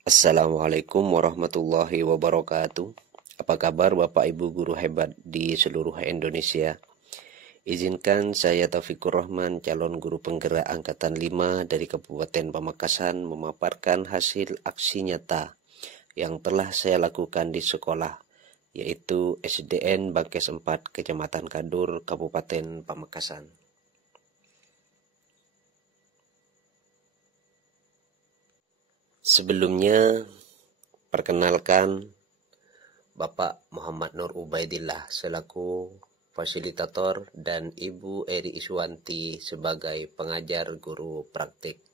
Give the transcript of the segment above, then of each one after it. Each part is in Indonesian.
Assalamualaikum warahmatullahi wabarakatuh. Apa kabar Bapak Ibu guru hebat di seluruh Indonesia? Izinkan saya Taufikur Rahman, calon guru penggerak Angkatan 5 dari Kabupaten Pamekasan, memaparkan hasil aksi nyata yang telah saya lakukan di sekolah, yaitu SDN Bangkes 4, Kecamatan Kadur, Kabupaten Pamekasan. Sebelumnya, perkenalkan Bapak Muhammad Nur Ubaidillah selaku fasilitator dan Ibu Eri Iswanti sebagai pengajar guru praktik.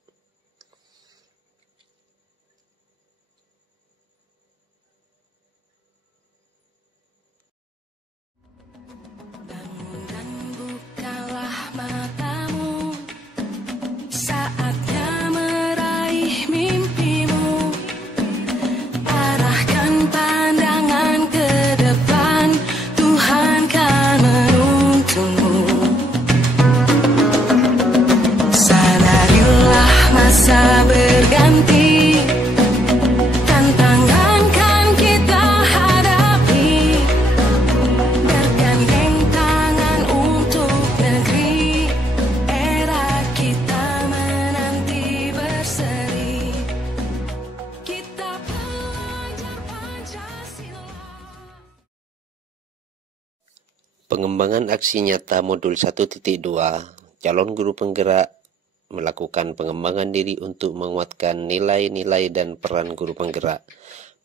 Masa berganti, tantangan kan kita hadapi, bergandeng tangan untuk negeri, era kita menanti berseri, kita belajar Pancasila. Pengembangan aksi nyata modul 1.2, calon guru penggerak melakukan pengembangan diri untuk menguatkan nilai-nilai dan peran guru penggerak.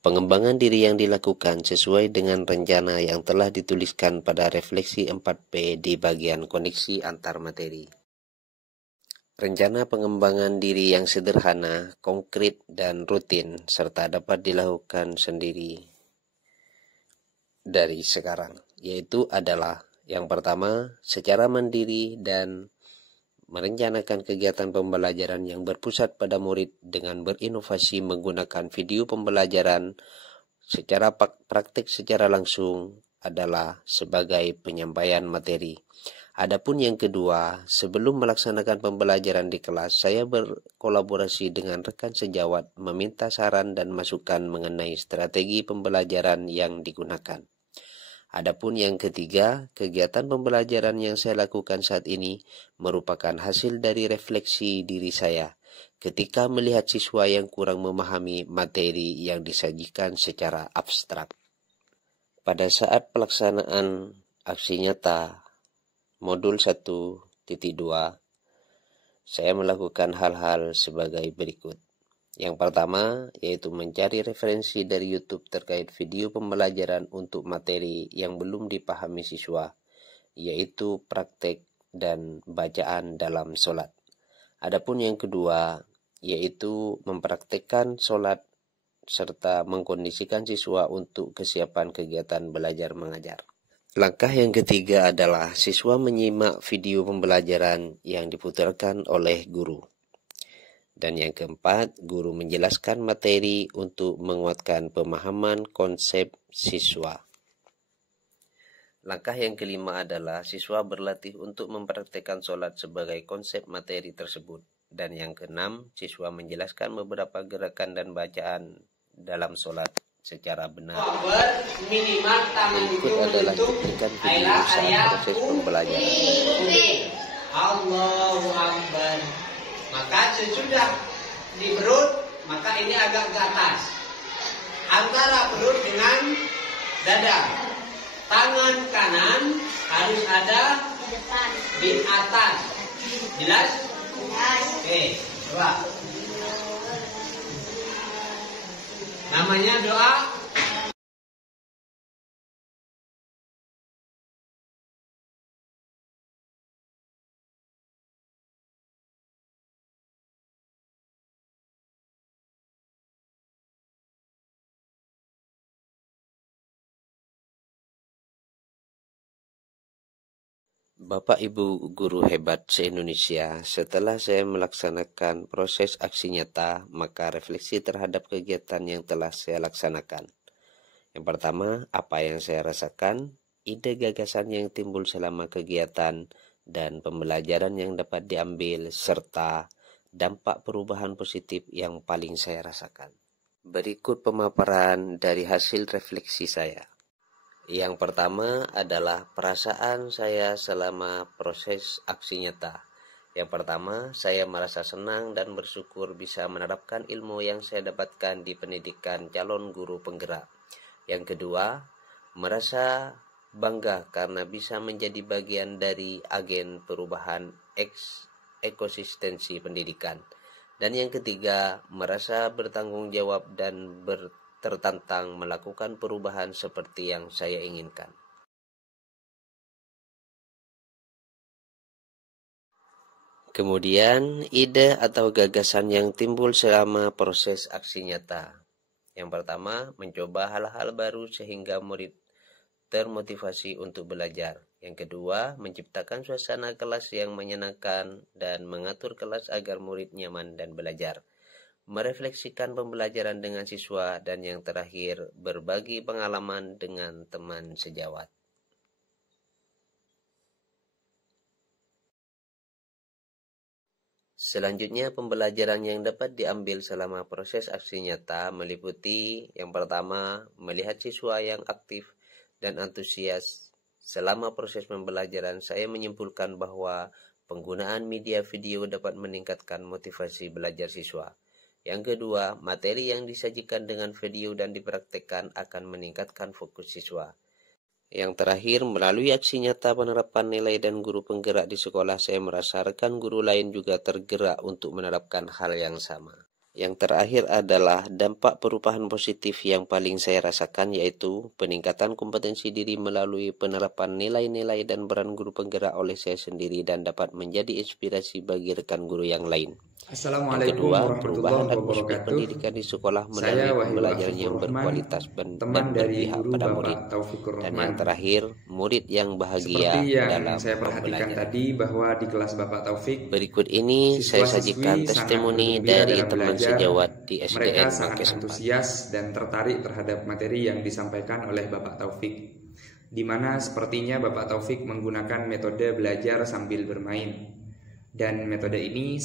Pengembangan diri yang dilakukan sesuai dengan rencana yang telah dituliskan pada refleksi 4P di bagian koneksi antar materi. Rencana pengembangan diri yang sederhana, konkret, dan rutin, serta dapat dilakukan sendiri dari sekarang, yaitu adalah yang pertama, secara mandiri dan merencanakan kegiatan pembelajaran yang berpusat pada murid dengan berinovasi menggunakan video pembelajaran secara praktik secara langsung adalah sebagai penyampaian materi. Adapun yang kedua, sebelum melaksanakan pembelajaran di kelas, saya berkolaborasi dengan rekan sejawat meminta saran dan masukan mengenai strategi pembelajaran yang digunakan. Adapun yang ketiga, kegiatan pembelajaran yang saya lakukan saat ini merupakan hasil dari refleksi diri saya ketika melihat siswa yang kurang memahami materi yang disajikan secara abstrak. Pada saat pelaksanaan aksi nyata modul 1.2, saya melakukan hal-hal sebagai berikut. Yang pertama, yaitu mencari referensi dari YouTube terkait video pembelajaran untuk materi yang belum dipahami siswa, yaitu praktek dan bacaan dalam sholat. Adapun yang kedua, yaitu mempraktekkan sholat serta mengkondisikan siswa untuk kesiapan kegiatan belajar mengajar. Langkah yang ketiga adalah siswa menyimak video pembelajaran yang diputarkan oleh guru. Dan yang keempat, guru menjelaskan materi untuk menguatkan pemahaman konsep siswa. Langkah yang kelima adalah siswa berlatih untuk mempraktikkan sholat sebagai konsep materi tersebut. Dan yang keenam, siswa menjelaskan beberapa gerakan dan bacaan dalam sholat secara benar. Berikut adalah cuplikan video saat proses pembelajaran. Allahu Akbar. Maka sesudah di perut, maka ini agak ke atas. Antara perut dengan dada. Tangan kanan harus ada di atas. Jelas? Oke, coba. Namanya doa. Bapak Ibu guru hebat se-Indonesia, setelah saya melaksanakan proses aksi nyata, maka refleksi terhadap kegiatan yang telah saya laksanakan. Yang pertama, apa yang saya rasakan, ide gagasan yang timbul selama kegiatan, dan pembelajaran yang dapat diambil, serta dampak perubahan positif yang paling saya rasakan. Berikut pemaparan dari hasil refleksi saya. Yang pertama adalah perasaan saya selama proses aksi nyata. Yang pertama, saya merasa senang dan bersyukur bisa menerapkan ilmu yang saya dapatkan di pendidikan calon guru penggerak. Yang kedua, merasa bangga karena bisa menjadi bagian dari agen perubahan ekosistensi pendidikan. Dan yang ketiga, merasa bertanggung jawab dan tertantang melakukan perubahan seperti yang saya inginkan. Kemudian, ide atau gagasan yang timbul selama proses aksi nyata. Yang pertama, mencoba hal-hal baru sehingga murid termotivasi untuk belajar. Yang kedua, menciptakan suasana kelas yang menyenangkan dan mengatur kelas agar murid nyaman dan belajar. Merefleksikan pembelajaran dengan siswa, dan yang terakhir, berbagi pengalaman dengan teman sejawat. Selanjutnya, pembelajaran yang dapat diambil selama proses aksi nyata meliputi yang pertama, melihat siswa yang aktif dan antusias. Selama proses pembelajaran, saya menyimpulkan bahwa penggunaan media video dapat meningkatkan motivasi belajar siswa. Yang kedua, materi yang disajikan dengan video dan dipraktekkan akan meningkatkan fokus siswa. Yang terakhir, melalui aksi nyata penerapan nilai dan guru penggerak di sekolah, saya merasa rekan guru lain juga tergerak untuk menerapkan hal yang sama. Yang terakhir adalah dampak perubahan positif yang paling saya rasakan, yaitu peningkatan kompetensi diri melalui penerapan nilai-nilai dan peran guru penggerak oleh saya sendiri dan dapat menjadi inspirasi bagi rekan guru yang lain. Yang kedua, perubahan atmosfer pendidikan di sekolah melalui pembelajaran yang berkualitas dan berpihak pada murid. Dan yang terakhir, murid yang bahagia dalam pembelajaran. Tadi bahwa di kelas Bapak Taufik, berikut ini saya sajikan testimoni dari teman sejawat di SDN mereka sangat Makes 4. antusias dan tertarik terhadap materi yang disampaikan oleh Bapak Taufik, di mana sepertinya Bapak Taufik menggunakan metode belajar sambil bermain. Dan metode ini